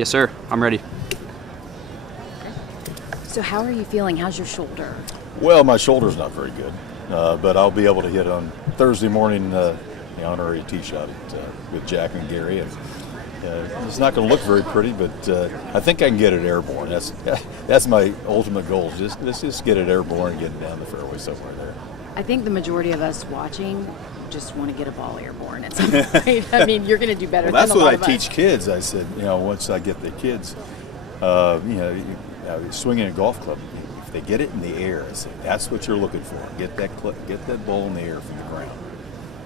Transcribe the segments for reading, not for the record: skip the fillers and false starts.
Yes, sir. I'm ready. So how are you feeling? How's your shoulder? Well, my shoulder's not very good, but I'll be able to hit on Thursday morning the honorary tee shot with Jack and Gary. And, it's not going to look very pretty, but I think I can get it airborne. That's my ultimate goal. Let's just get it airborne and get it down the fairway somewhere there. I think the majority of us watching just want to get a ball airborne at some point. I mean, you're going to do better. Well, that's than a what lot I of us. teach kids. I said, once I get the kids, swinging a golf club, if they get it in the air, I say that's what you're looking for. Get that ball in the air from the ground.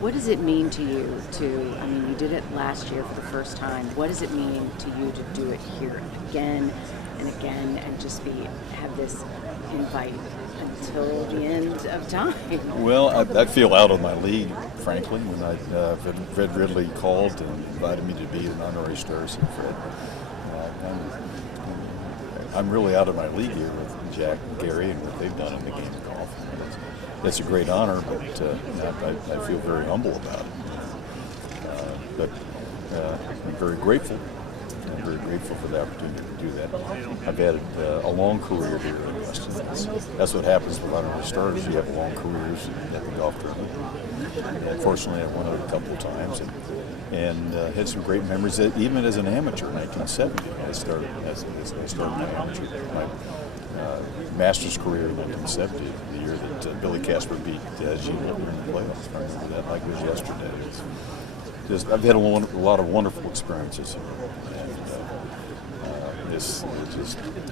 What does it mean to you you did it last year for the first time. What does it mean to you to do it here again and again and just have this invite until the end of time? Well, I feel out of my league, frankly, when Fred Ridley called and invited me to be an honorary star. So Fred, I'm really out of my league here with Jack and Gary and what they've done in the game of golf. That's a great honor, but I feel very humble about it. But I'm very grateful. I'm very grateful for the opportunity to do that. I've had a long career here in Augusta. That's what happens with honorary stars. You have long careers at the golf tournament. And fortunately, I won it a couple of times and had some great memories. Even as an amateur in 1970, I started my master's career in 1970, the year that Billy Casper beat Gene Whitmer in the playoffs. I remember that like it was yesterday. I've had a lot of wonderful experiences here, and this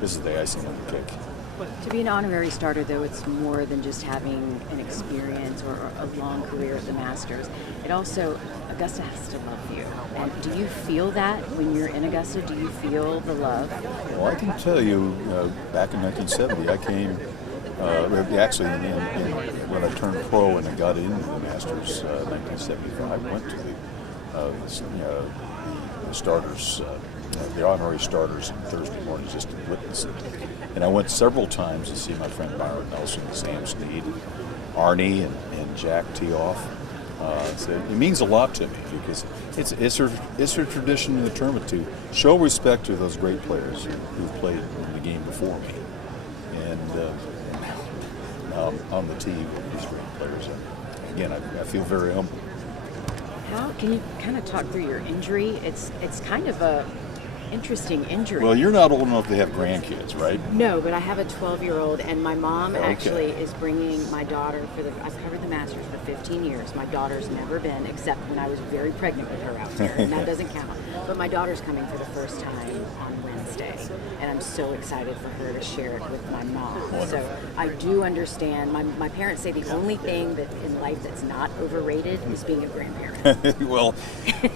is the icing on the cake. To be an honorary starter, though, it's more than just having an experience or a long career at the Masters. It also, Augusta has to love you. And do you feel that when you're in Augusta? Do you feel the love? Well, I can tell you, back in 1970, I came, actually, when I turned pro and I got into the Masters in 1975, I went to the starters, the honorary starters on Thursday morning just to witness it. And I went several times to see my friend Byron Nelson, Sam Snead, Arnie, and Jack tee off. So it means a lot to me because it's a tradition in the tournament to show respect to those great players who've played in the game before me. And now I'm on the tee with these great players. And again, I feel very humble. How can you kind of talk through your injury? It's kind of a interesting injury. Well, you're not old enough to have grandkids, right? No, but I have a 12-year-old, and my mom actually is bringing my daughter I've covered the Masters for 15 years. My daughter's never been, except when I was very pregnant with her out there, and that doesn't count. But my daughter's coming for the first time on Wednesday, and I'm so excited for her to share it with my mom. Wonderful. So I do understand. My parents say the only thing that in life that's not overrated is being a grandparent. Well,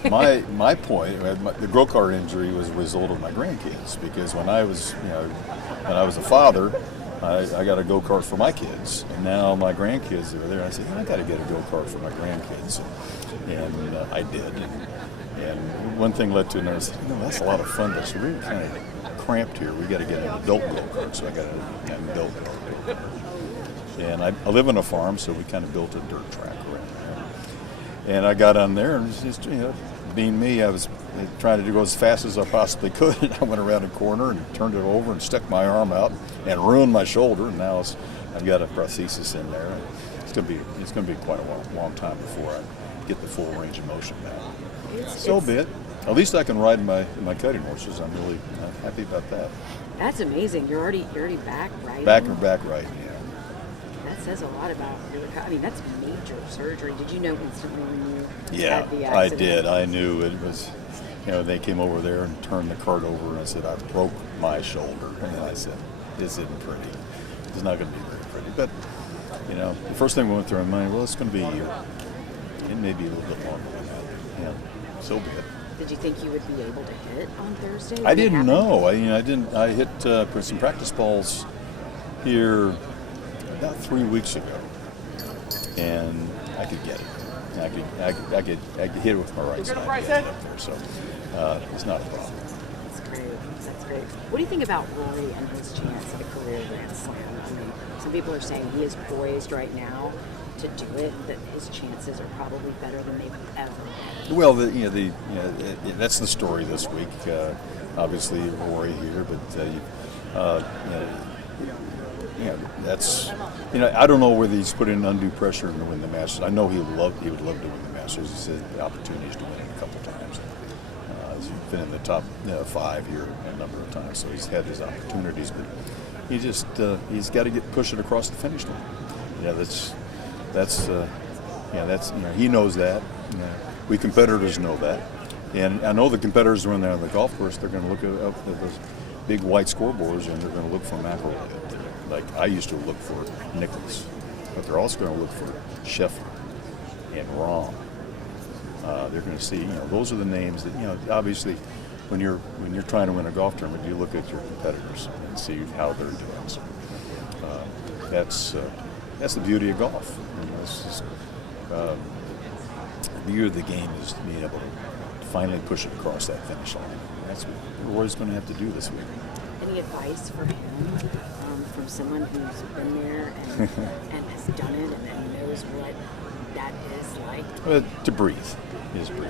my point, the go-kart injury was a result of my grandkids because when I was a father, I got a go-kart for my kids, and now my grandkids are there. I said, I got to get a go-kart for my grandkids, and I did. And one thing led to another. I said, that's a lot of fun, but it's really kind of cramped here. We got to get an adult go-kart, so I got an adult go-kart. And I live on a farm, so we kind of built a dirt track around there. And I got on there, and just being me, I was trying to go as fast as I possibly could. And I went around a corner and turned it over and stuck my arm out and ruined my shoulder. And now I've got a prosthesis in there. And it's going to be quite a long time before I get the full range of motion back. So be it. At least I can ride my cutting horses. I'm really happy about that. That's amazing. You're already back, right? Back right, yeah. That says a lot about your recovery. I mean, that's major surgery. Did you know instantly when you Yeah, had the I accident? did. I knew it was, they came over there and turned the cart over, and I said, I broke my shoulder. And then I said, this isn't pretty. It's not going to be very pretty. But, the first thing went through my mind, well, it's going to be a year. It may be a little bit longer than that. Yeah, so be it. Did you think you would be able to hit on Thursday? I didn't know. I hit some practice balls here about 3 weeks ago, and I could get it. I could hit it with my right side and get it up there. So it's not a problem. That's great. That's great. What do you think about Rory and his chance at a career Grand Slam? I mean, some people are saying he is poised right now to do it, that his chances are probably better than they've ever had. Well, that's the story this week. Obviously, Rory here, but that's I don't know whether he's putting undue pressure to win the Masters. I know he would love to win the Masters. He's had the opportunities to win it a couple times. He's been in the top 5 here a number of times, so he's had his opportunities, but he's got to push it across the finish line. He knows that. We competitors know that, and I know the competitors when they're on the golf course, they're going to look up at those big white scoreboards and they're going to look for McIlroy up there. Like I used to look for Nicklaus, but they're also going to look for Scheffler and Rahm. They're going to see, those are the names that, obviously, when you're trying to win a golf tournament, you look at your competitors and see how they're doing. So, that's the beauty of golf. It's just, the beauty of the game is being able to finally push it across that finish line. That's what Roy's going to have to do this week. Any advice for him from someone who's been there and has done it and knows what that is like? To breathe. Just breathe.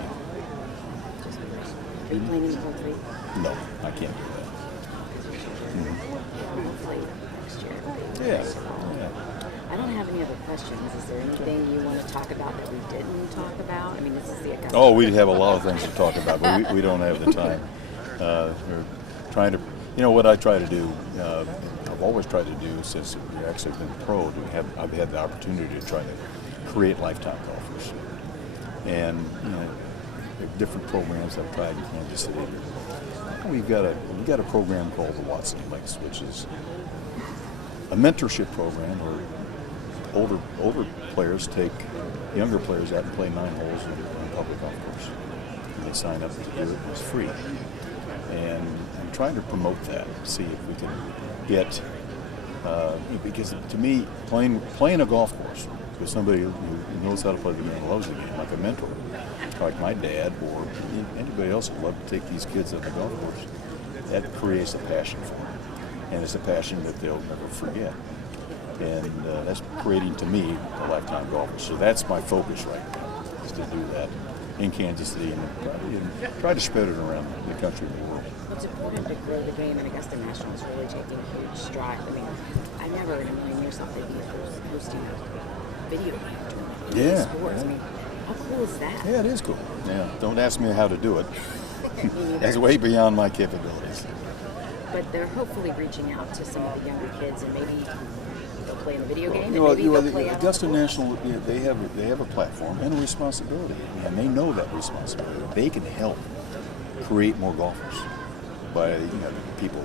Are you playing in the whole three? No, I can't do that. Hopefully next year. Yeah. I don't have any other questions. Is there anything you want to talk about that we didn't talk about? I mean, this is the Augusta. Oh, we'd have a lot of things to talk about, but we don't have the time. We're trying to, what I try to do, I've always tried to do since we've actually been pro, I've had the opportunity to try to create lifetime golfers. And, different programs I've tried in Kansas City. We've got a program called the Watson Links, which is a mentorship program where older players take younger players out and play 9 holes in a public golf course. And they sign up to do it. It's free. And I'm trying to promote that, see if we can get, because to me, playing a golf course with somebody who knows how to play the game and loves the game, like a mentor, like my dad or anybody else would love to take these kids on the golf course, that creates a passion for them. And it's a passion that they'll never forget. And that's creating, to me, a lifetime golfer. So that's my focus right now, is to do that in Kansas City and try to spread it around the country and the world. It's important to grow the game, and Augusta National is really taking a huge stride. I mean, I never in a million years thought they'd be hosting a video game tournament in sports. I mean, how cool is that? Yeah, it is cool. Yeah, don't ask me how to do it. That's way beyond my capabilities. But they're hopefully reaching out to some of the younger kids, and maybe they'll play in a video game. The Augusta National, they have a platform and a responsibility, and they know that responsibility. They can help create more golfers by people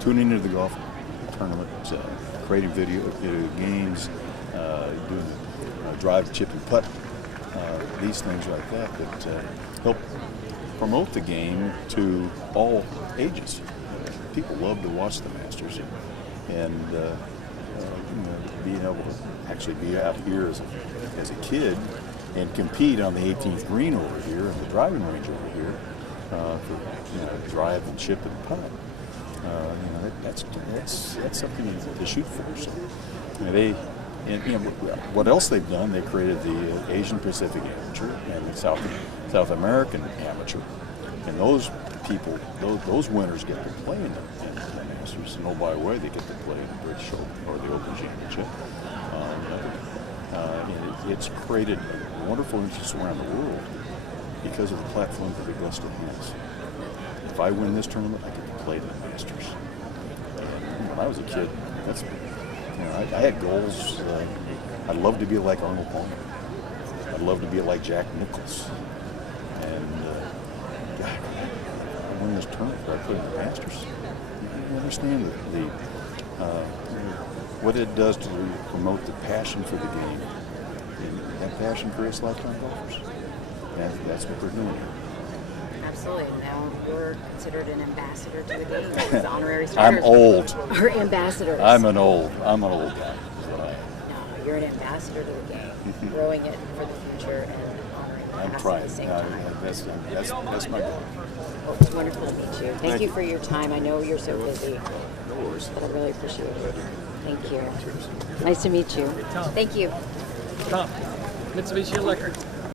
tuning into the golf tournament, creating video games, doing drive, chip, and putt, these things like that help promote the game to all ages. People love to watch the Masters, and being able to actually be out here as a kid and compete on the 18th green over here and the driving range over here for drive and chip and putt. That's something to shoot for. So what else they've done? They created the Asian Pacific Amateur and the South American Amateur, and those people, those winners get to play in the Masters. And by the way, they get to play in the British Open or the Open Championship. It's created a wonderful interest around the world because of the platform that Augusta has. If I win this tournament, I get to play the Masters. And when I was a kid, I had goals. I'd love to be like Arnold Palmer. I'd love to be like Jack Nicklaus. And God, I win this tournament, I play the Masters. You understand what it does to promote the passion for the game. And that passion creates lifetime golfers. And that's what we're doing here. Absolutely. Now we're considered an ambassador to the game. As honorary starters. I'm old. Or ambassadors. I'm an old guy. No, you're an ambassador to the game, growing it for the future and honoring the past at the same time. That's my goal. Well, it's wonderful to meet you. Thank you for your time. I know you're so busy, No worries. but I really appreciate it. Thank you. Nice to meet you. Thank you. Tom. Mitsubishi Electric.